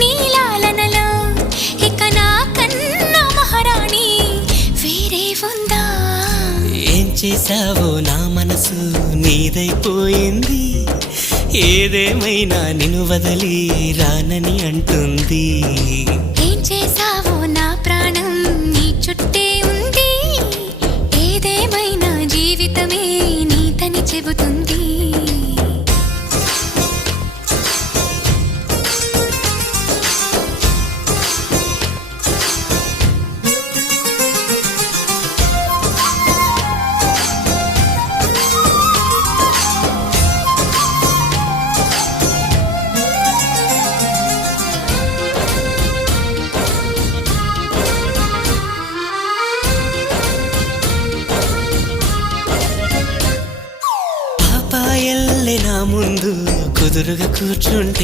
నీలాలనలో ఇక నా కన్నా మహారాణి వేరే ఉందా? ఏం చేసావో నా మనసు నీదైపోయింది, ఏదేమైనా నిన్ను వదిలి రానని అంటుంది. ఏం చేసావో నా ప్రాణం నీ చుట్టే ఉంది, ఏదేమైనా జీవితమే నీతని చెబుతుంది. పాపాయల్లే నా ముందు కుదురుగా కూర్చుంటే